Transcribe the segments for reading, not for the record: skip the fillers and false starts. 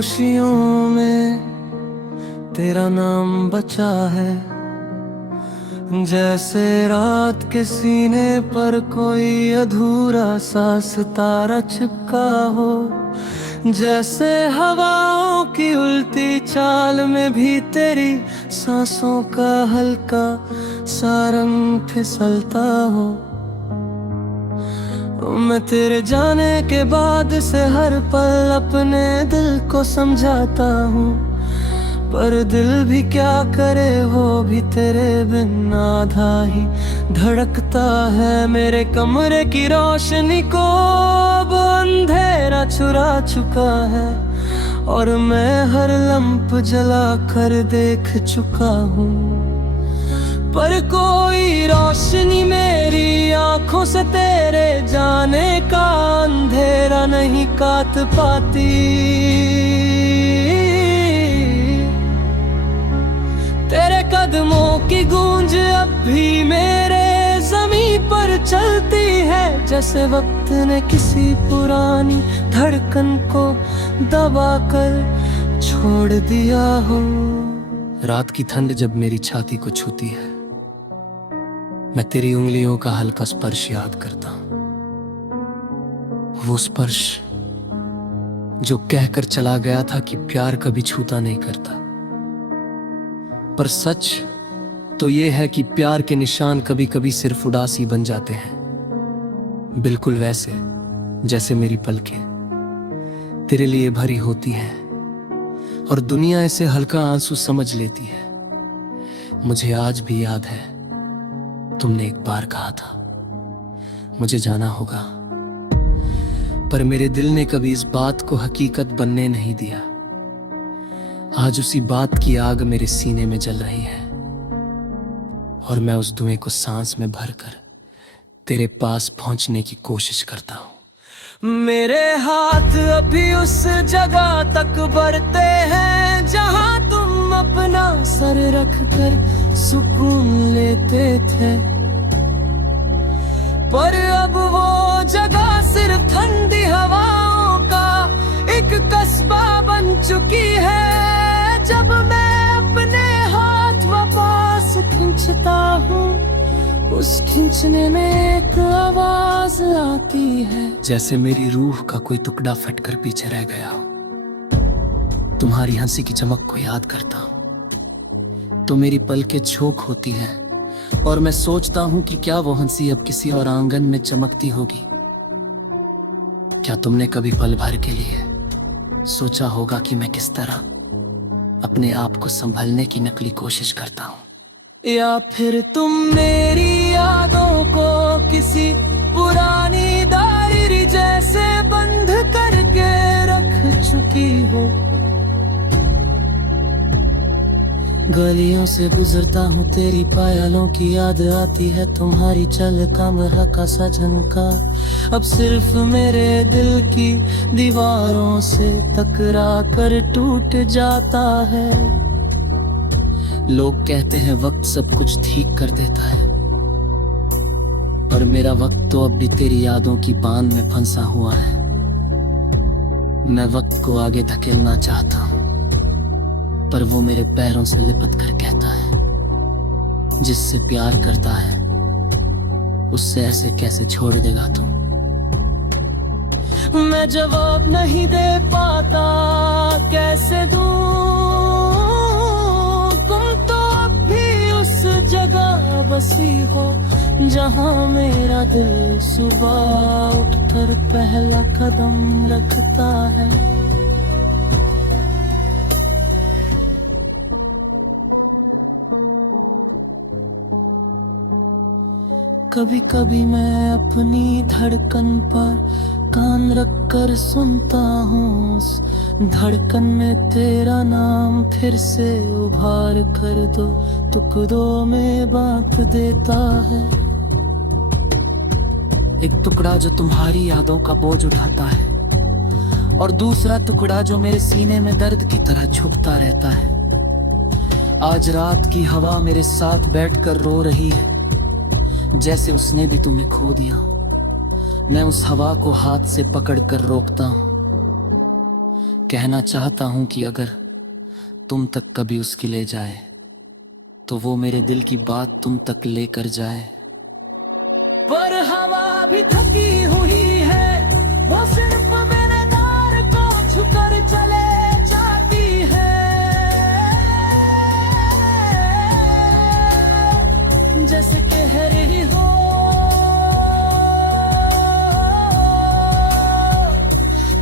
खामोशियों में तेरा नाम बचा है, जैसे रात के सीने पर कोई अधूरा सा सितारा चिपका हो। जैसे हवाओं की उल्टी चाल में भी तेरी सांसों का हल्का सा रंग फिसलता हो। मैं तेरे जाने के बाद से हर पल अपने दिल को समझाता हूँ, पर दिल भी क्या करे, वो भी तेरे बिन आधा ही धड़कता है। मेरे कमरे की रोशनी को अब अंधेरा चुरा चुका है, और मैं हर लम्प जला कर देख चुका हूँ, पर कोई रोशनी मेरी आंखों से तेरे जाने का अंधेरा नहीं काट पाती। तेरे कदमों की गूंज अब भी मेरे ज़मीं पर चलती है, जैसे वक्त ने किसी पुरानी धड़कन को दबा कर छोड़ दिया हो। रात की ठंड जब मेरी छाती को छूती है, मैं तेरी उंगलियों का हल्का स्पर्श याद करता हूं। वो स्पर्श जो कहकर चला गया था कि प्यार कभी छूता नहीं करता, पर सच तो ये है कि प्यार के निशान कभी कभी सिर्फ उदासी बन जाते हैं, बिल्कुल वैसे जैसे मेरी पलकें तेरे लिए भरी होती हैं और दुनिया इसे हल्का आंसू समझ लेती है। मुझे आज भी याद है, तुमने एक बार कहा था मुझे जाना होगा, पर मेरे दिल ने कभी इस बात को हकीकत बनने नहीं दिया। आज उसी बात की आग मेरे सीने में जल रही है, और मैं उस धुएं को सांस में भरकर तेरे पास पहुंचने की कोशिश करता हूं। मेरे हाथ अभी उस जगह तक बढ़ते हैं जहां तुम अपना सर रखकर सुकून लेते थे, पर अब वो जगह सिर्फ ठंडी हवाओं का एक कस्बा बन चुकी है। जब मैं अपने हाथ वापस खींचता हूँ, उस खींचने में एक आवाज आती है, जैसे मेरी रूह का कोई टुकड़ा फटकर पीछे रह गया हो। तुम्हारी हंसी की चमक को याद करता हूँ तो मेरी पलकें छोक होती हैं, और मैं सोचता हूँ कि क्या वो हंसी अब किसी और आंगन में चमकती होगी। क्या तुमने कभी पल भर के लिए सोचा होगा कि मैं किस तरह अपने आप को संभलने की नकली कोशिश करता हूँ, या फिर तुम मेरी यादों को किसी पुरानी डायरी जैसे बंद करके रख चुकी हो। गलियों से गुजरता हूँ, तेरी पायलों की याद आती है, तुम्हारी चल का महका सा झनका अब सिर्फ मेरे दिल की दीवारों से टकरा कर टूट जाता है। लोग कहते हैं वक्त सब कुछ ठीक कर देता है, पर मेरा वक्त तो अब भी तेरी यादों की बांध में फंसा हुआ है। मैं वक्त को आगे धकेलना चाहता हूँ, पर वो मेरे पैरों से लिपट कर कहता है, जिससे प्यार करता है उससे ऐसे कैसे छोड़ देगा तुम। मैं जवाब नहीं दे पाता, कैसे दूं, तुम तो अब भी उस जगह बसी हो जहां मेरा दिल सुबह उठकर पहला कदम रखता है। कभी कभी मैं अपनी धड़कन पर कान रख कर सुनता हूँ, उस धड़कन में तेरा नाम फिर से उभार कर दो टुकड़ों में बांट देता है। एक टुकड़ा जो तुम्हारी यादों का बोझ उठाता है, और दूसरा टुकड़ा जो मेरे सीने में दर्द की तरह छुपता रहता है। आज रात की हवा मेरे साथ बैठकर रो रही है, जैसे उसने भी तुम्हें खो दिया हो। मैं उस हवा को हाथ से पकड़कर रोकता हूँ, कहना चाहता हूँ कि अगर तुम तक कभी उसकी ले जाए तो वो मेरे दिल की बात तुम तक लेकर जाए। पर हवा भी थकी हुई है, वो सिर्फ मेरे द्वार को छूकर चले जाती है। जैसे कह रही हो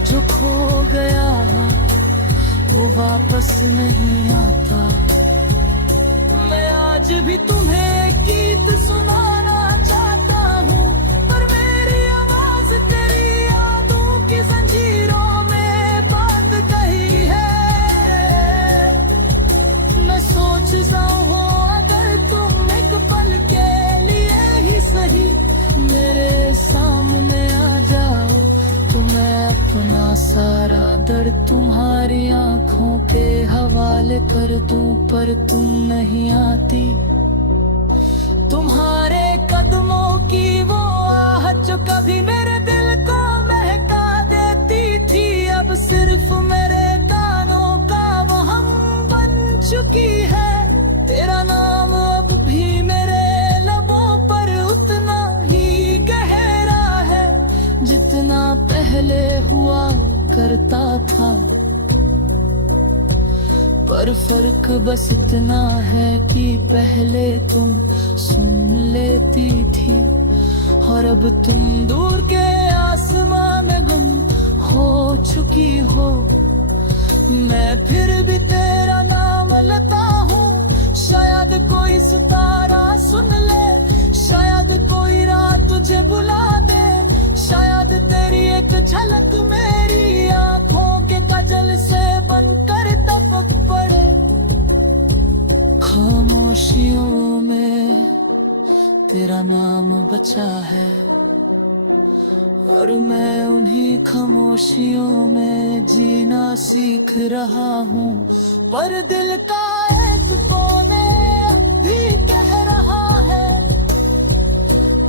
जो खो गया वो वापस नहीं आता। मैं आज भी तुम्हें गीत सुनाना चाहता हूँ, पर मेरी आवाज तेरी यादों की जंजीरों में बांध गई है। मैं सोचता हूँ अगर तुम एक पल के लिए ही सही मेरे सामने आ जाओ तो मैं अपना सारा दर्द तुम्हारी आंखों के हवाले कर दूं, पर तुम नहीं आती। तुम्हारे कदमों की वो आहट जो कभी मेरे दिल को महका देती थी, अब सिर्फ मेरे कानों का वो हम बन चुकी है। तेरा नाम अब भी मेरे लबों पर उतना ही गहरा है जितना पहले हुआ करता था। पर फर्क बस इतना है कि पहले तुम सुन लेती थी और अब तुम दूर के आसमां में गुम हो चुकी हो। मैं फिर भी तेरा नाम लेता हूँ, शायद कोई सितारा सुन ले, शायद कोई रात तुझे बुला दे, शायद तेरी एक झलक मेरी आंखों के काजल से बनकर टपक पड़े। खामोशियों में तेरा नाम बचा है और मैं उन्हीं खामोशियों में जीना सीख रहा हूँ। पर दिल का एक कोने अब भी कह रहा है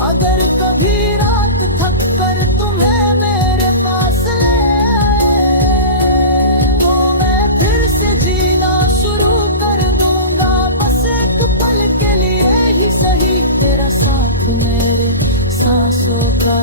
अगर कभी रात थक कर तुम्हें मेरे पास ले आए तो मैं फिर से जीना शुरू कर दूंगा, बस एक पल के लिए ही सही। तेरा साथ मेरे सांसों का